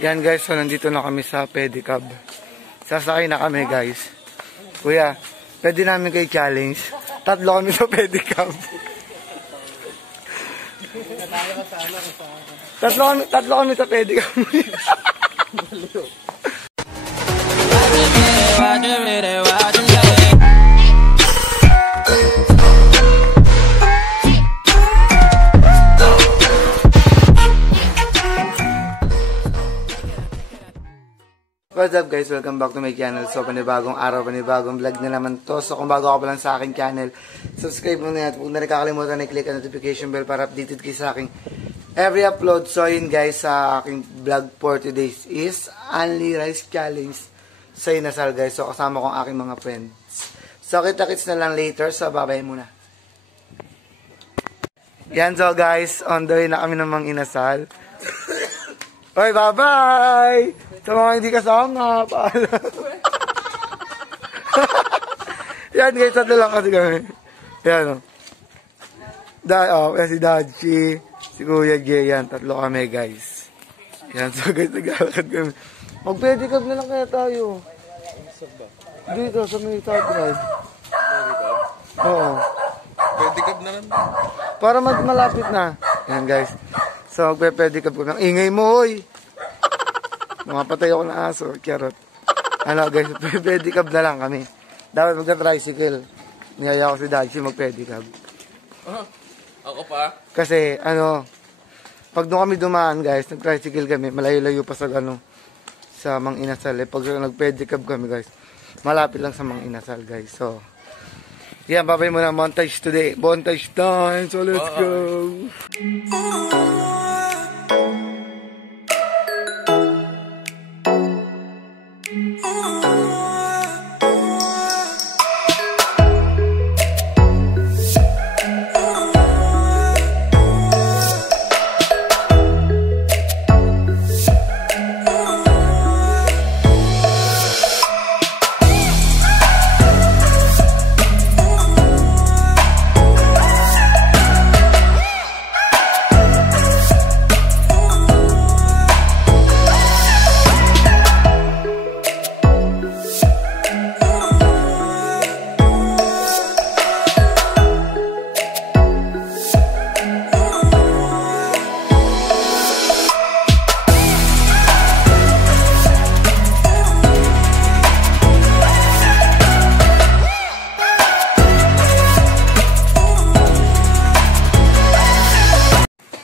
Yan guys, so nandito na kami sa pedicab. Sasakay na kami guys. Kuya, pwede namin kayo challenge. 3 kami sa pedicab. 3 kami sa pedicab. What's up guys? Welcome back to my channel. So panibagong araw, panibagong vlog na naman to. So kung bago ka pa lang sa aking channel, subscribe muna at huwag na rin kakalimutan na i-click ang notification bell para updated kayo sa aking every upload. So yun guys, sa aking vlog for today is Only Rice Challenge sa Inasal guys. So kasama ko ang aking mga friends. So kita-kits na lang later. So babay muna. Yan, so guys, on the way na kami ng mga Inasal. Bye bye! Sa mga hindi kasama, paalam. Yan guys, 3 lang kasi kami. Yan o. Yan si Dachi, si Kuya Jay, yan. 3 kami guys. Yan, so guys, naglalakad kami. Mag-pedicab na lang kaya tayo. Dito, sa may South Drive. Pedicab? Oo. Pedicab na lang. Para malapit na. Yan guys. So, magpe-pedicab ko. Ingay mo, oy! Mapatay ako ng aso, charot. Ano guys, pedicab na lang kami. Dapat magka-tricycle. Niyaya ko si Dachi mag-pedicab. Ako pa? Kasi, pag doon kami dumaan guys, nag-tricycle kami, malayo-layo pa sa sa Mang Inasal. Pag nag-pedicab kami guys, malapit lang sa Mang Inasal guys. So, yan, babay mo na montage today. Montage time, so let's go!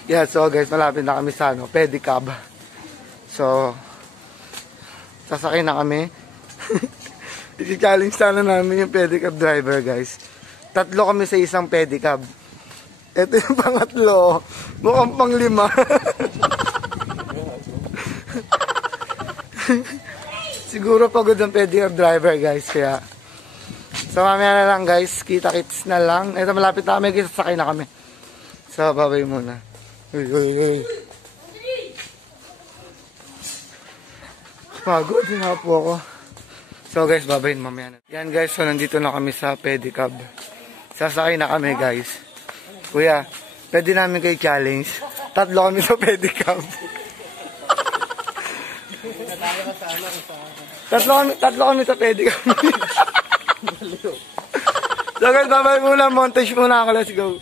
Yeah, so guys, malapit na kami sa pedicab. So, sasakay na kami. I-challenge sana namin yung pedicab driver, guys. 3 kami sa isang pedicab. Ito yung pangatlo. Mukhang pang-5. Siguro pagod ang pedicab driver, guys. Kaya, so mamaya na lang, guys. Kita-kits na lang. Ito, malapit na kami, guys. Sasakay na kami. So, babay muna. Uy. Pagod na po ako. So guys, babayin mamaya na. Yan guys, so nandito na kami sa pedicab. Sasakay na kami guys. Kuya, pwede namin kayo challenge. 3 kami sa pedicab. 3 kami sa pedicab. So guys, babay muna. Montage muna ako. Let's go.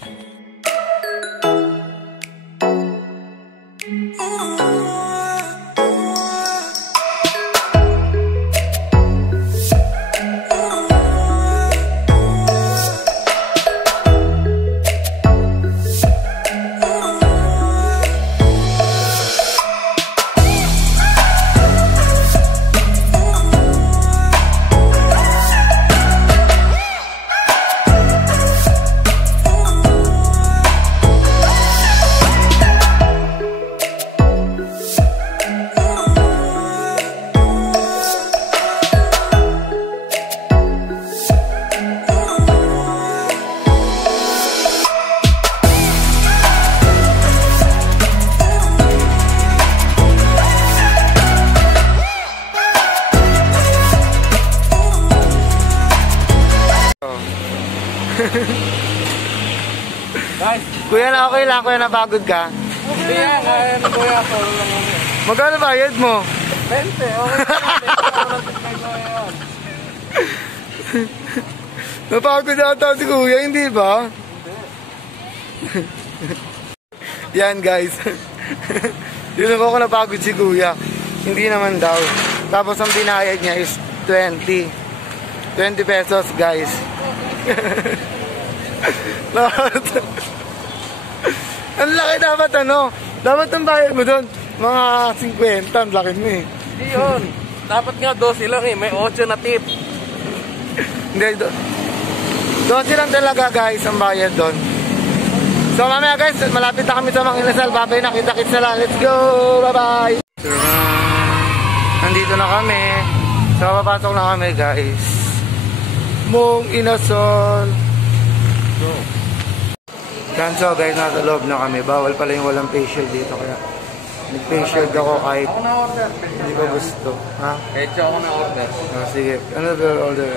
Guys, Kuya, na okay lang. Kuya, napagod ka? hindi yan. Kaya na kuya. Puro lang kami. Magkano bayad mo? 20, okay. Napagod ata si kuya, hindi ba? Yan guys. Yun ako napagod si kuya. Hindi naman daw. Tapos ang binayad niya is 20 pesos guys. Ang laki dapat ano. Dapat ang bayad mo doon mga 50. Ang laki mo eh. Hindi yun. Dapat nga 12 lang eh. May 8 na tip. Hindi, 12 lang talaga guys ang bayad doon. So mamaya guys, malapit na kami sa Mang Inasal. Babay na, kita-kits na lang. Let's go! Bye-bye! So, nandito na kami. So papasok na kami guys. Mang Inasal. So, yan, so guys, nasa loob na kami. Bawal pala yung walang facial dito. Kaya nag-facial ako kahit Ako na-order. hindi ko gusto. Ha? Kahit siya ako na-order. Oh, sige. Ano ba order?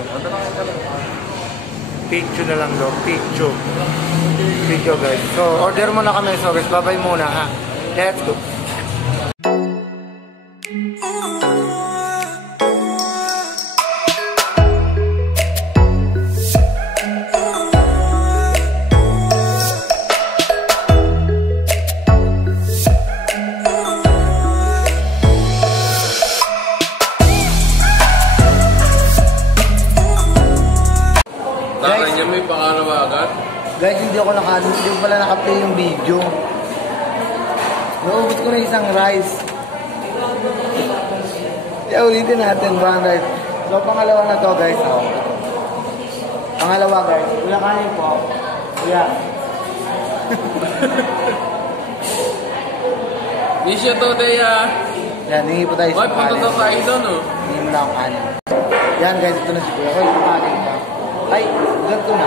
Picho na lang daw. Picho. Picho guys. So, order muna kami. So guys, babay muna ha. Let's go. Takay niya may pangalawagan. Guys, hindi ko pala naka-play yung video. Naubos ko na isang rice. Kaya ulitin natin ba rice. So, pangalawa na to guys. Oh. Pangalawa guys. Kuya kanin po. Kuya. Nisyo to, Deya. Yan, hingi po tayo Hoy, sa punta kanin. to tayo doon, oh. Hingi mo na akong kanin. Yan guys, ito na si Kuya. Hoy, kanin pa. Ay, ganito na.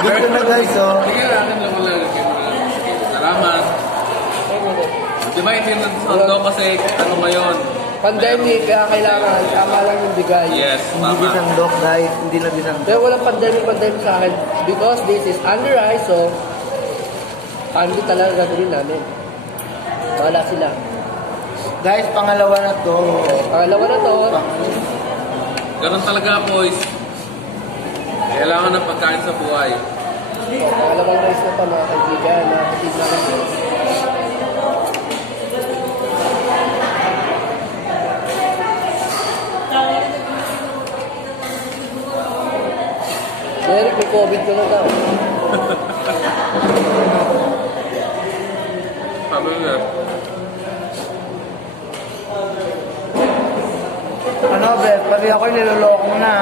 Ganito na guys, oh. Sige, akin lang wala. Salamat. Di ba hindi nasundo kasi ano ngayon? Pandemic, kaya kailangan, tama lang yung bigay. Yes, Hindi tama. bisandok guys, hindi na bisandok. Kaya walang pandemic sa akin because this is under ice, so candy talaga gagawin namin. Wala sila. Guys, pangalawa na to. Pangalawa na to, Ganun talaga, boys. Kailangan ng pagkain sa buhay. pangalawang rice na to mga kaibigan, na kapatid namin. Derek, may COVID ko na daw. Sabi nga. Ano, Beth? Pati ako niloloko mo na.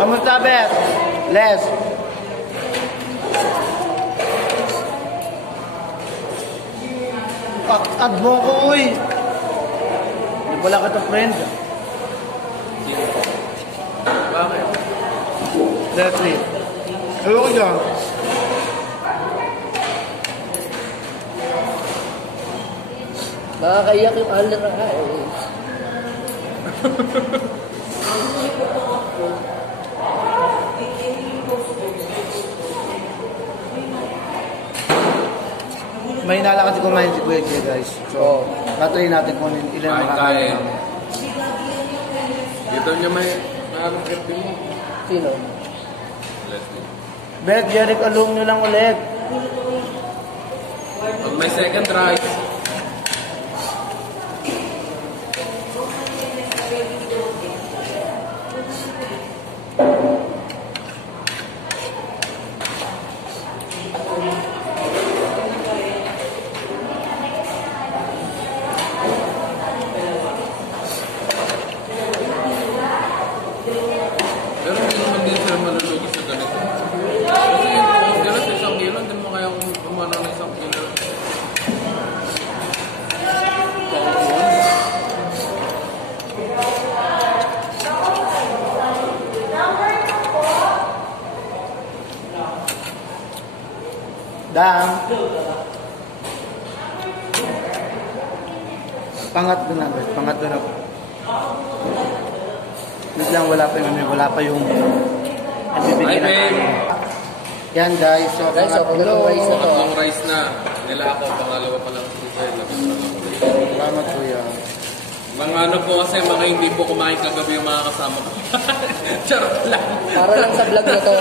Kamusta, Beth? Les? Add mo ko, uy. Hindi pala ka to, friend. Bakit? Leslie. Ewan ko dyan. Nakakaiyak yung under eyes. May hinala kasi kumain si Kuya Jay, guys. So, natry natin kung ilan Kain, makakain kain. namin. Dito niya may anong kirti mo. Sino? Leslie. Beth, Jeric, along nyo lang ulit. Pag may second rice, pero hindi naman din sila malulugi sa ganito. Kasi yung ganito isang kilo, hindi mo kaya kumana ng isang kilo. Dang. Pangatlo na, Beth. Pangatlo na. Wait lang, wala pa yung Hi, babe. Yan guys, so Guys, so pangalawang rice na to. Pangatlong rice na. Nila ako, pangalawa pa lang si Sir. salamat kuya. Mga ano po kasi, mga hindi po kumain kagabi yung mga kasama ko. Charot lang. Para lang sa vlog na to.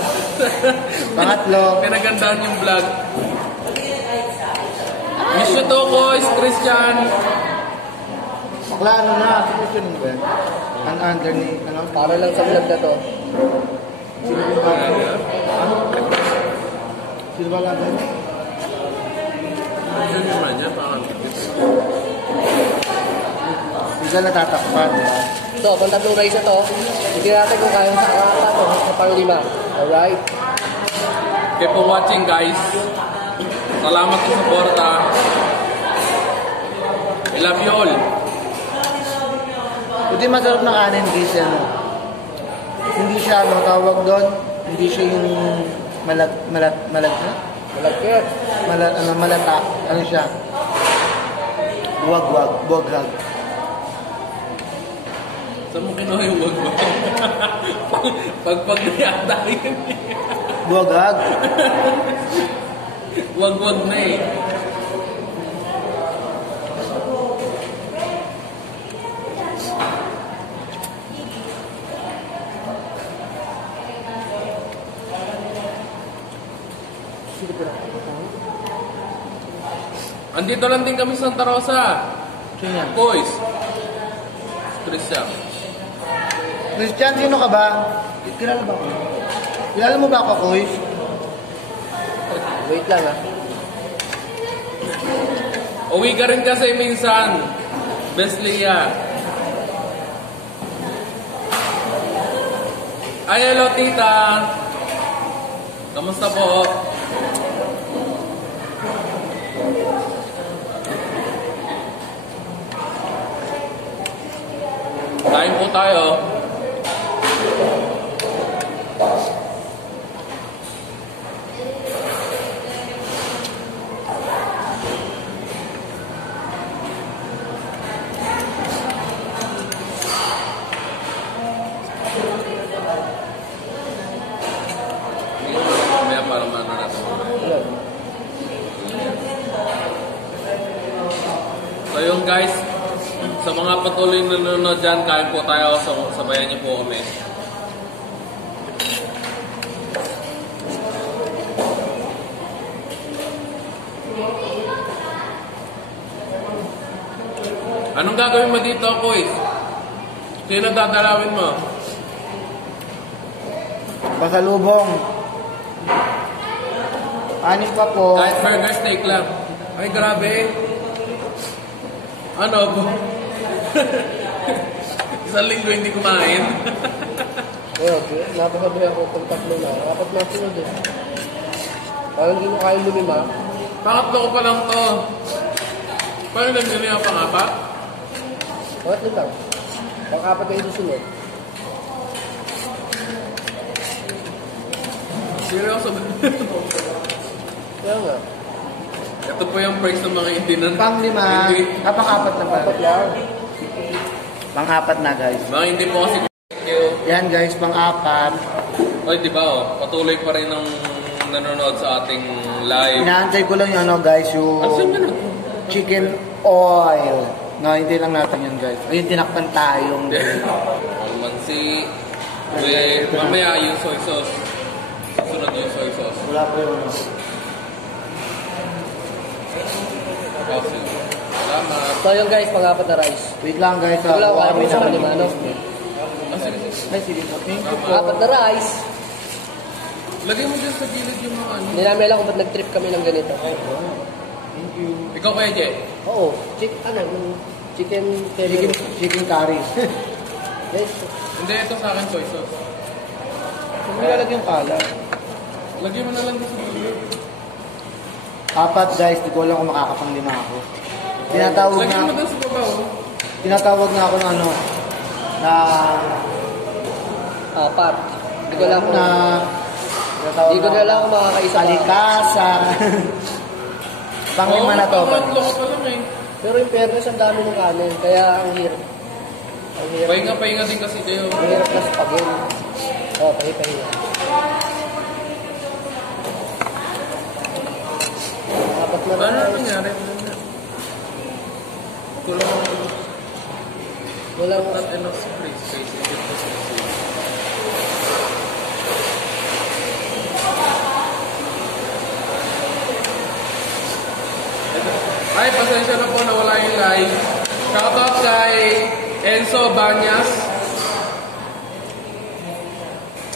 Pangatlo. Pinagandaan yung vlog. Miss you to, boys, Christian. Bakla ano na, sino ba yan? Ang underneath, ano? Para lang sa vlog na to. Sino ba lang yan? Yun naman yan, parang tipid. Hindi ka natatakpan. So, kung tatlong rice na to, hindi natin kung kaya sa apat o sa pang-lima. Alright? Keep on watching, guys. Salamat sa suporta. I love you all. Hindi masarap na kanin guys, ano. Hindi siya, ano, tawag doon. Hindi siya yung malat na? Malagkit. Malata. Ano siya? Buwaghag. Saan mo kinuha yung wag-wag? Pagpag-yata yun. Buwaghag. Wag-wag na eh. Andito lang din kami sa Santa Rosa. Sino yan? Boys. Christian. Christian, sino ka ba? Kilala ba ako? Kilala mo ba ako, Koy? Wait lang ah. Uwi ka rin kasi minsan. Beslia. Ay, hello, tita. Kamusta po? Kain po tayo. Mamaya para maano natin. So yun guys, sa mga patuloy na nanonood dyan, kain po tayo, sabayan niyo po kami. Anong gagawin mo dito, Koy? Sino dadalawin mo? Pasalubong. Anim pa po. Kahit burger steak lang. Ay, grabe. Ano po? Isang linggo hindi kumain. Okay, napakabi ako kung tatlo na. Apat na sunod eh. Parang hindi mo kaya lumima. Pangatlo ko pa lang to. Paano nagdali ang pangapat? Pangatlo lang. Pang-apat na susunod. Seryoso ba? Kaya nga. Ito po yung price ng mga hindi na... Pang-lima. Pang-apat na pa. Apat lang. Pang-apat na guys. Mga hindi po kasi... Yan guys, pang-apat. Ay, di ba oh, patuloy pa rin ng nanonood sa ating live. Inaantay ko lang yung ano guys, yung Ano saan na? chicken oil. No, hindi lang natin yan guys. Ayun, tinakpan tayong... Almansi. With, mamaya yung soy sauce. Sunod yung soy sauce. Wala pa yung... Kasi, salamat. So yun guys, pang-apat na rice. Wait lang guys. Wala ko kuha kaya kami sa ng- kanima, ano? Ah, sige, sige. Ay, sige po. Thank you po. Apat na rice. Lagay mo dyan sa gilid yung mga ano. Hindi namin alam kung ba't nag-trip kami ng ganito. Thank you. Ikaw kaya, Je? Oo. Yung chicken Chicken curry. Yes. Hindi, ito sa akin soy sauce. Kung nilalagyan yung kala. Lagyan mo na lang dito sa gilid. Apat guys, di ko alam kung makakapanglima ako. Tinatawag Lagyan mo na, dun sa baba, oh. tinatawag na ako ng ano, na, Apat. Hindi ko alam kung... na, tinatawag Hindi ko na alam kung makakaisa ka. Alikasa. Panglima na to. Pangatlo ko pa lang eh. Pero in fairness, ang dami ng kanin. Kaya ang hirap. Ang hirap. Pahinga din kasi kayo. Ang hirap na spagin. Oo, pahinga. na Ano rice. nangyari? Kulang Walang not enough space. Ay, pasensya na po, nawala yung live. Shoutout kay Enzo Banyas.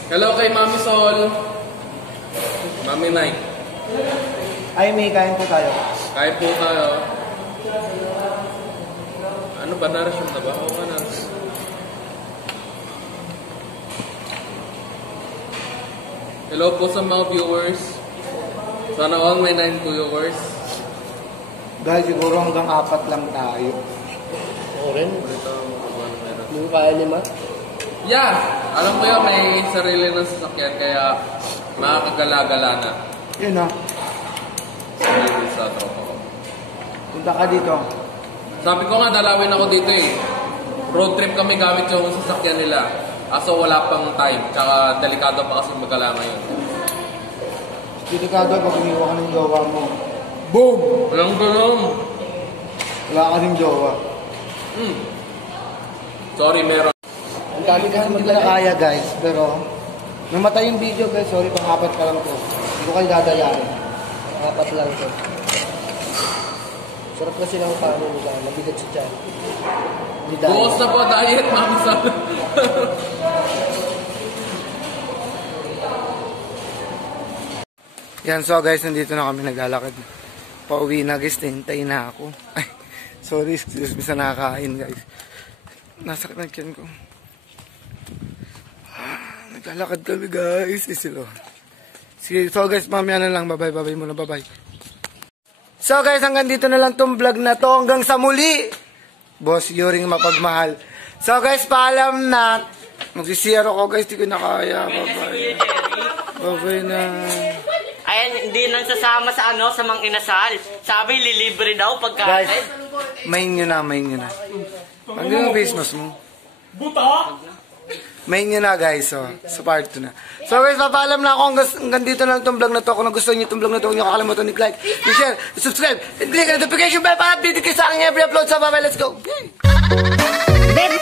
Hello kay Mami Sol. Mami Nike. Ay, may kain po tayo. Kahit po tayo. Ano ba? Narasyon na ba? O ka na? Hello po sa mga viewers. Sana all may 9 viewers. Dahil siguro hanggang 4 lang tayo. Oo rin. Ito, meron. Hindi ko kaya 5. Yeah! Alam ko yan, may sarili ng sasakyan kaya makakagala-gala na. Yun o. Sarili sa tropa ko. Punta ka dito. Sabi ko nga, dalawin ako dito eh. Road trip kami gamit yung sasakyan nila. Kaso wala pang time. Tsaka delikado pa kasi magala ngayon. Delikado pag umiwa ka ng jowa mo. Boom! Walang ganun. Wala ka ng jowa. Sorry, meron. Ang dami kasi Hindi ko na kaya guys, pero namatay yung video guys, sorry, pang-4 pa lang to. Hindi ko kayo dadayain. 4 lang ito. Sarap kasi ng paano nila. Mabigat siya dyan. Hindi dahil. Bukas na po diet, Mami Sal. Yan, so guys, nandito na kami naglalakad. Pauwi na guys, hintay na ako. Ay, sorry, excuse me sa nakakain guys. Nasakit ng tiyan ko. Naglalakad kami guys, isilo. Sige, so guys, mamaya na lang, bye-bye muna, bye-bye. So guys, hanggang dito na lang tong vlog na to, hanggang sa muli. Boss, Yoring mapagmahal. So guys, paalam na. Magsisiyaro ko guys, di ko na kaya, bye-bye. Bye-bye na. Ayan, hindi nang sasama sa sa mga inasal. Sabi, lilibre daw Guys, pagkain. main nyo na. Ano yung face mask mo? Buta! Main nyo na guys, so, sa part 2 na. So guys, papaalam na ako hanggang dito na lang itong vlog na to. Kung nagustuhan nyo itong vlog na to, huwag nyo kakalimutan i-like, i-share, i-subscribe, and click ang notification bell para update kayo sa aking every upload. So bye-bye, let's go! Bebe